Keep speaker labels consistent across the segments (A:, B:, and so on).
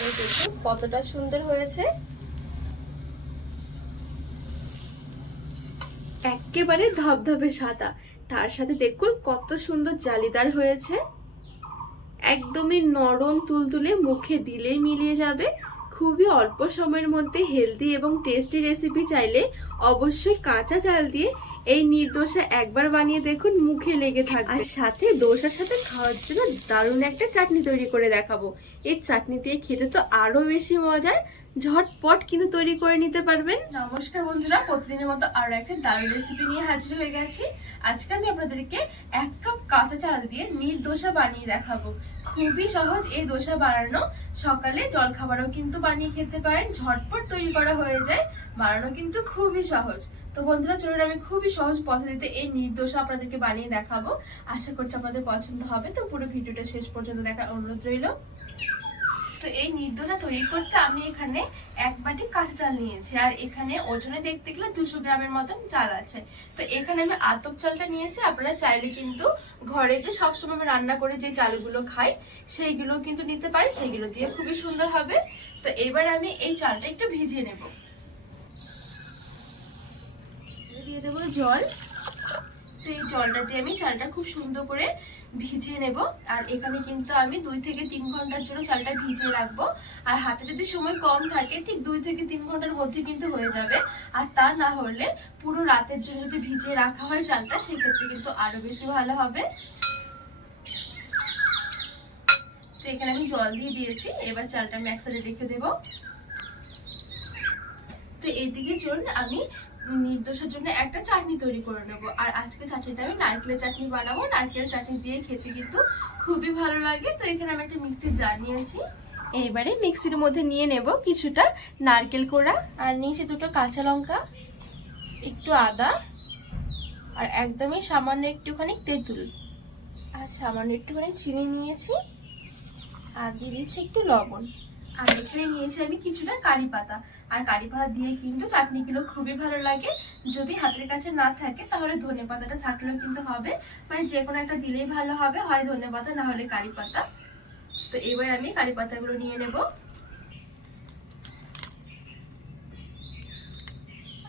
A: এই কতটা সুন্দর হয়েছে। একেবারে ধবধবে সাদা। তার সাথে দেখুন কত সুন্দর জালিদার হয়েছে। একদমই নরম তুলতুলে মুখে দিলেই মিলিয়ে যাবে। খুবই অল্প সময়ের মধ্যে হেলদি এবং টেস্টি রেসিপি চাইলে অবশ্যই কাঁচা চাল দিয়ে এই নির্দোষা একবার বানিয়ে দেখুন মুখে লেগে থাকবে। আর সাথে দোসার সাথে খাওয়ার জন্য দারুণ একটা চাটনি তৈরি করে দেখাবো। এই চাটনি দিয়ে খেতে তো আরও বেশি মজার। ঝটপট কিন্তু তৈরি করে নিতে পারবেন। নমস্কার বন্ধুরা, প্রতিদিনের মতো আরও একটা দারুণ রেসিপি নিয়ে হাজির হয়ে গেছি। আজকে আমি আপনাদেরকে এক কাপ কাঁচা চাল দিয়ে নীল দোসা বানিয়ে দেখাবো। খুবই সহজ এই দোসা বানানো। সকালে জলখাবারও কিন্তু বানিয়ে খেতে পারেন। ঝটপট তৈরি করা হয়ে যায়। বানানো কিন্তু খুবই সহজ। তো বন্ধুরা, চলুন আমি খুবই সহজ পদ্ধতিতে এই নির্দোষা আপনাদেরকে বানিয়ে দেখাবো। আশা করছি আপনাদের পছন্দ হবে। তো পুরো ভিডিওটা শেষ পর্যন্ত দেখার অনুরোধ রইল। তো এই নির্দোষা তৈরি করতে আমি এখানে এক বাটি কাঁচা চাল নিয়েছি, আর এখানে ওজনে দেখতে গেলে দুশো গ্রামের মতন চাল আছে। তো এখানে আমি আতপ চালটা নিয়েছি, আপনারা চাইলে কিন্তু ঘরে যে সবসময় আমি রান্না করে যে চালগুলো খাই সেইগুলো কিন্তু নিতে পারি, সেইগুলো দিয়ে খুবই সুন্দর হবে। তো এবার আমি এই চালটা একটু ভিজিয়ে নেব। দিয়ে দেবো জল। তো এই জলটা দিয়ে আমি চালটা খুব সুন্দর করে ভিজিয়ে নেব। আর এখানে কিন্তু আমি দুই থেকে তিন ঘণ্টার জন্য চালটা ভিজিয়ে রাখব। আর হাতে যদি সময় কম থাকে, ঠিক দুই থেকে তিন ঘণ্টার মধ্যে কিন্তু হয়ে যাবে। আর তা না হলে পুরো রাতের জন্য যদি ভিজিয়ে রাখা হয় চালটা, সেক্ষেত্রে কিন্তু আরও বেশি ভালো হবে। তো এখানে আমি জল দিয়ে দিয়েছি। এবার চালটা আমি এক সাইডে রেখে দেবো। তো এইদিকে চলুন, আমি নির্দোষের জন্য একটা চাটনি তৈরি করে নেব। আর আজকে চাটনিটা আমি নারকেলের চাটনি বানাবো। নারকেলের চাটনি দিয়ে খেতে কিন্তু খুবই ভালো লাগে। তো এখানে আমি একটা মিক্সির জার নিয়েছি। এবারে মিক্সির মধ্যে নিয়ে নেব কিছুটা নারকেল কোড়া। আর নিয়েছি দুটো কাঁচা লঙ্কা একটু আদা আর একদমই সামান্য একটুখানি তেঁতুল। আর সামান্য একটুখানি চিনি নিয়েছি। আর দিয়ে দিচ্ছি একটু লবণ। আর এখানে নিয়েছি আমি কিছুটা কারি পাতা। আর কারি পাতা দিয়ে কিন্তু চাটনিগুলো খুবই ভালো লাগে। যদি হাতের কাছে না থাকে, তাহলে ধনে পাতাটা থাকলেও কিন্তু হবে। মানে যে কোনো একটা দিলেই ভালো হবে, হয় ধনে পাতা, না হলে কারি পাতা। তো এবার আমি কারি পাতাগুলো নিয়ে নেব।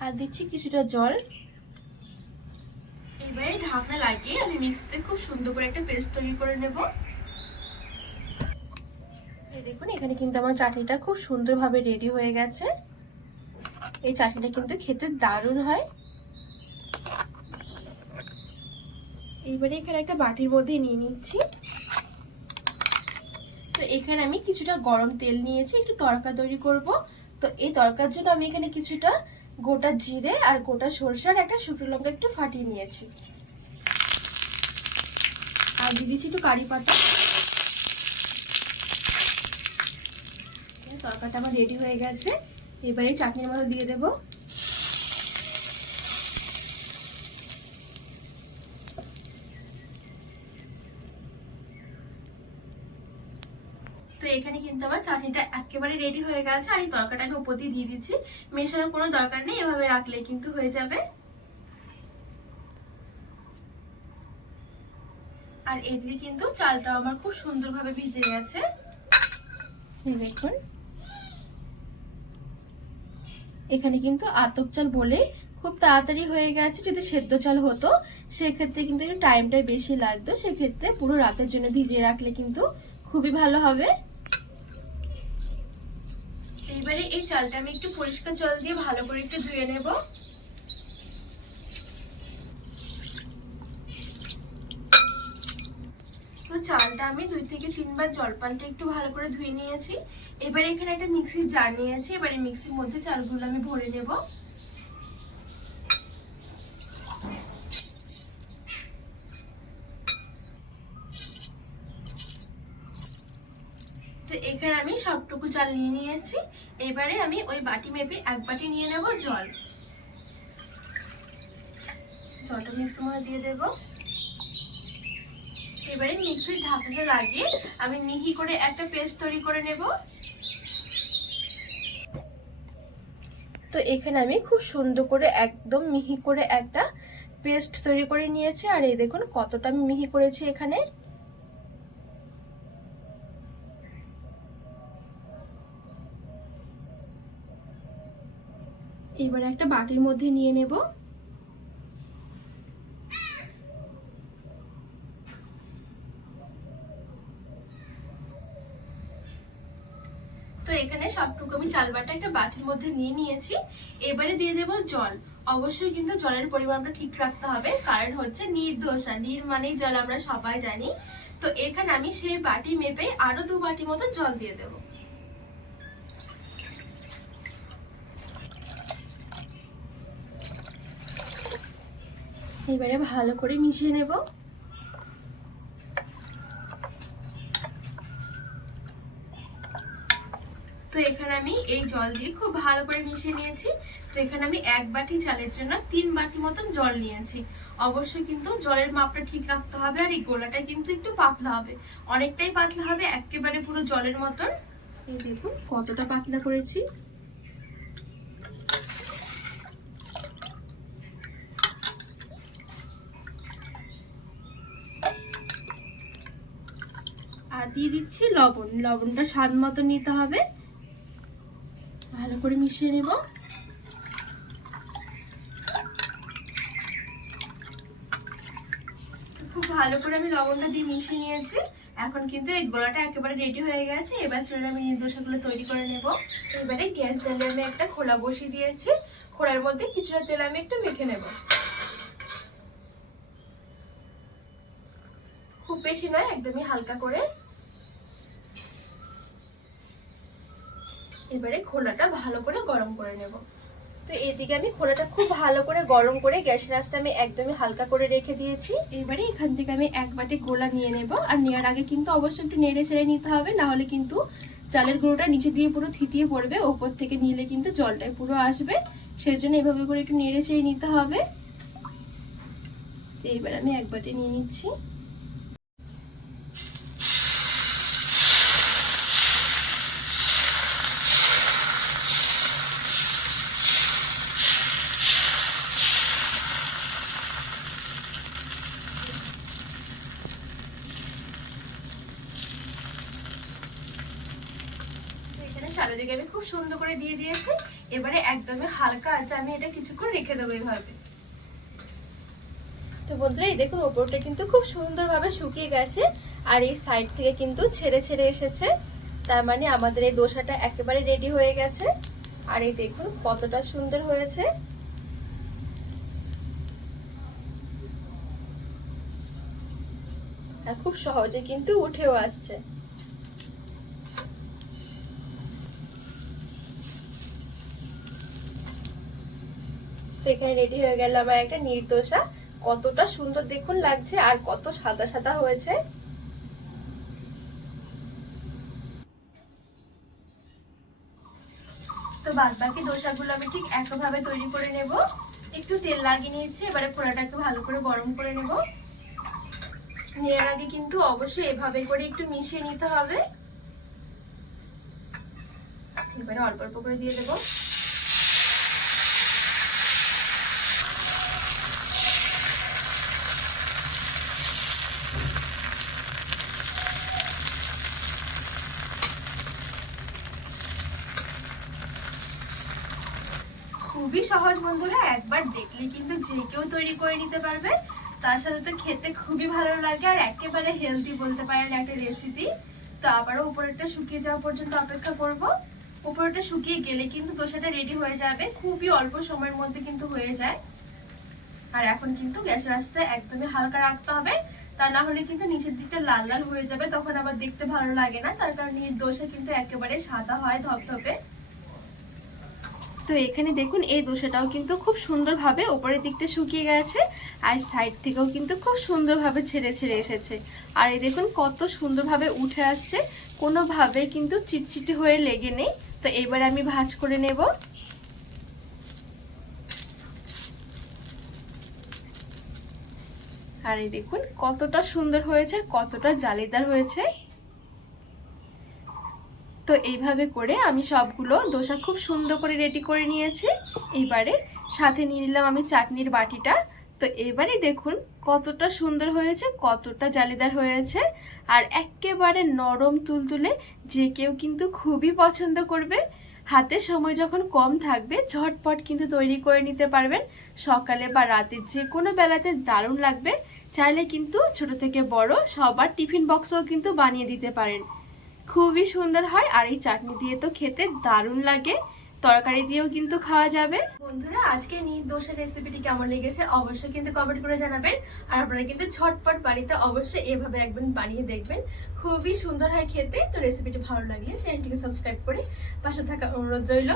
A: আর দিচ্ছি কিছুটা জল। এবারে ঢাকনা লাগিয়ে আমি মিক্সিতে খুব সুন্দর করে একটা পেস্ট তৈরি করে নেব। দেখুন, এখানে কিন্তু আমার চাটনিটা খুব সুন্দরভাবে রেডি হয়ে গেছে। এই চাটনিটা কিন্তু খেতে দারুণ হয়। এইবারে এখানে একটা বাটির মধ্যে নিয়ে নিচ্ছি। তো এখানে আমি কিছুটা গরম তেল নিয়েছি, একটু তরকা তৈরি করব। তো এই তরকার জন্য আমি এখানে কিছুটা গোটা জিরে আর গোটা সরষার একটা শুকনো লঙ্কা একটু ফাটিয়ে নিয়েছি। আর দিয়ে দিচ্ছি একটু কারি পাতা। তরকাটা আমার রেডি হয়ে গেছে। এবারে চাটনির মধ্যে দিয়ে দেব। তো এখানে কিন্তু আমার চাটনিটা একেবারে রেডি হয়ে গেছে, আর এই তরকাটা আমি উপর দিয়ে দিয়ে দিচ্ছি। মেশানোর কোনো দরকার নেই, এভাবে রাখলে কিন্তু হয়ে যাবে। আর এদিকে কিন্তু চালটা আমার খুব সুন্দরভাবে ভিজে গেছে। দেখুন। এখানে কিন্তু আতপ চাল বলে খুব তাড়াতাড়ি হয়ে গেছে। যদি সেদ্ধ চাল হতো, সেক্ষেত্রে কিন্তু একটু টাইমটাই বেশি লাগতো। সেক্ষেত্রে পুরো রাতের জন্য ভিজিয়ে রাখলে কিন্তু খুবই ভালো হবে। এইবারে এই চালটা আমি একটু পরিষ্কার জল দিয়ে ভালো করে একটু ধুয়ে নেব। তো চালটা আমি দুই থেকে তিনবার জলপানটা একটু ভালো করে ধুয়ে নিয়েছি। এবারে এখানে একটা মিক্সির জার নিয়েছি, এবারে মিক্সির মধ্যে চালগুলো আমি ভরে নেব। তো এখানে আমি সবটুকু চাল নিয়ে নিয়েছি, এবারে আমি ওই বাটি মেপে এক বাটি নিয়ে নেব জল। জলটা মিক্সির মধ্যে দিয়ে দেবো। এবারে মিক্সির ঢাকনা লাগিয়ে আমি মিহি করে একটা পেস্ট তৈরি করে নেব। তো এখানে আমি খুব সুন্দর করে একদম মিহি করে একটা পেস্ট তৈরি করে নিয়েছি। আর এই দেখুন কতটা আমি মিহি করেছি এখানে। এবারে একটা বাটির মধ্যে নিয়ে নেব। তো এখানে সবটুকু আমি চাল বাটা একটা বাটির মধ্যে নিয়ে নিয়েছি। এবারে দিয়ে দেব জল। অবশ্যই কিন্তু জলের পরিমাণটা ঠিক রাখতে হবে। কারণ হচ্ছে নির্দোষা নির মানেই জল আমরা সবাই জানি। তো এখানে আমি সেই বাটি মেপে আরও দু বাটি মতো জল দিয়ে দেবো। এবারে ভালো করে মিশিয়ে নেব তো এখানে আমি এই জল দিয়ে খুব ভালো করে মিশিয়ে নিয়েছি। তো এখানে আমি এক বাটি চালের জন্য তিন বাটি মতন জল নিয়েছি। অবশ্যই কিন্তু জলের মাপটা ঠিক রাখতে হবে আর এই গোলাটা কিন্তু একটু পাতলা হবে। অনেকটাই পাতলা হবে, একেবারে পুরো জলের মতন। দেখুন কতটা পাতলা করেছি। আর দিয়ে দিচ্ছি লবণ। লবণটা স্বাদ মতো নিতে হবে। ভালো করে মিশিয়ে নেব। খুব ভালো করে আমি লবণটা দিয়ে মিশিয়ে নিয়েছি। এখন কিন্তু এই গোলাটা একেবারে রেডি হয়ে গেছে। এবার চলে আমি নির্দোষাগুলো তৈরি করে নেব। এবারে গ্যাস জ্বালিয়ে আমি একটা খোলা বসিয়ে দিয়েছি। খোলার মধ্যে কিছুটা তেল আমি একটু মেখে নেব। খুব বেশি নয়, একদমই হালকা করে। এবারে খোলাটা ভালো করে গরম করে নেব। তো এদিকে আমি খোলাটা খুব ভালো করে গরম করে গ্যাসের আঁচটা আমি একদমই হালকা করে রেখে দিয়েছি। এবারে এখান থেকে আমি এক বাটি গোলা নিয়ে নেব। আর নেওয়ার আগে কিন্তু অবশ্যই একটু নেড়ে ছেড়ে নিতে হবে, না হলে কিন্তু চালের গুঁড়োটা নিচে দিয়ে পুরো থিতিয়ে পড়বে, ওপর থেকে নিলে কিন্তু জলটাই পুরো আসবে। সেই জন্য এভাবে করে একটু নেড়ে ছেড়ে নিতে হবে। এইবার আমি এক বাটি নিয়ে নিচ্ছি এখানে চারিদিকে আমি খুব সুন্দর করে দিয়ে দিয়েছি। এবারে একদমই হালকা আছে, আমি এটা কিছুক্ষণ রেখে দেবো এইভাবে তো বন্ধুরা, এই দেখুন, ওপরটা কিন্তু খুব সুন্দরভাবে শুকিয়ে গেছে, আর এই সাইড থেকে কিন্তু ছেড়ে ছেড়ে এসেছে। তার মানে আমাদের এই দোসাটা একেবারে রেডি হয়ে গেছে। আর এই দেখুন, কতটা সুন্দর হয়েছে। খুব সহজে কিন্তু উঠেও আসছে। তো এখানে রেডি হয়ে গেল আমার একটা নির্দোষা কতটা সুন্দর দেখুন লাগছে আর কত সাদা সাদা হয়েছে। তো বাদ বাকি দোসাগুলো আমি ঠিক একভাবে তৈরি করে নেব। একটু তেল লাগিয়ে নিয়েছি, এবারে ফোড়াটাকে ভালো করে গরম করে নেব। নেওয়ার আগে কিন্তু অবশ্যই এভাবে করে একটু মিশিয়ে নিতে হবে। এবারে অল্প অল্প করে দিয়ে দেবো খুবই সহজ বন্ধুরা একবার দেখলে কিন্তু যে কেউ তৈরি করে নিতে পারবে। তার সাথে তো খেতে খুবই ভালো লাগে আর একেবারে হেলদি বলতে পারেন একটা রেসিপি তো আবারও উপরেরটা শুকিয়ে যাওয়া পর্যন্ত অপেক্ষা করব। উপরেটা শুকিয়ে গেলে কিন্তু দোসাটা রেডি হয়ে যাবে। খুবই অল্প সময়ের মধ্যে কিন্তু হয়ে যায়। আর এখন কিন্তু গ্যাসের আঁচটা একদমই হালকা রাখতে হবে। তা না হলে কিন্তু নিচের দিকটা লাল লাল হয়ে যাবে, তখন আবার দেখতে ভালো লাগে না। তার কারণে দোসা কিন্তু একেবারে সাদা হয় ধপধপে। তো এখানে দেখুন, এই দোসাটাও কিন্তু খুব সুন্দরভাবে ওপরের দিকটা শুকিয়ে গেছে আর সাইড থেকেও কিন্তু খুব সুন্দরভাবে ছেড়ে ছেড়ে এসেছে। আর এই দেখুন, কত সুন্দরভাবে উঠে আসছে, কোনোভাবে কিন্তু চিটচিটি হয়ে লেগে নেই। তো এবার আমি ভাজ করে নেব। আর এই দেখুন, কতটা সুন্দর হয়েছে কতটা জালিদার হয়েছে। তো এইভাবে করে আমি সবগুলো দোসা খুব সুন্দর করে রেডি করে নিয়েছি। এবারে সাথে নিয়ে নিলাম আমি চাটনির বাটিটা। তো এবারে দেখুন কতটা সুন্দর হয়েছে, কতটা জালিদার হয়েছে। আর একেবারে নরম তুলতুলে যে কেউ কিন্তু খুবই পছন্দ করবে। হাতে সময় যখন কম থাকবে, ঝটপট কিন্তু তৈরি করে নিতে পারবেন। সকালে বা রাতে যে কোনো বেলাতে দারুণ লাগবে। চাইলে কিন্তু ছোট থেকে বড় সবার টিফিন বক্সও কিন্তু বানিয়ে দিতে পারেন। খুবই সুন্দর হয় আর এই চাটনি দিয়ে তো খেতে দারুণ লাগে। তরকারি দিয়েও কিন্তু খাওয়া যাবে। বন্ধুরা, আজকে নির্দোষের রেসিপিটি কেমন লেগেছে অবশ্যই কিন্তু কমেন্ট করে জানাবেন। আর আপনারা কিন্তু ছটপট বাড়িতে অবশ্যই এভাবে একবার বানিয়ে দেখবেন। খুবই সুন্দর হয় খেতে। তো রেসিপিটি ভালো লাগলে চ্যানেলটিকে সাবস্ক্রাইব করে পাশে থাকা অনুরোধ রইল।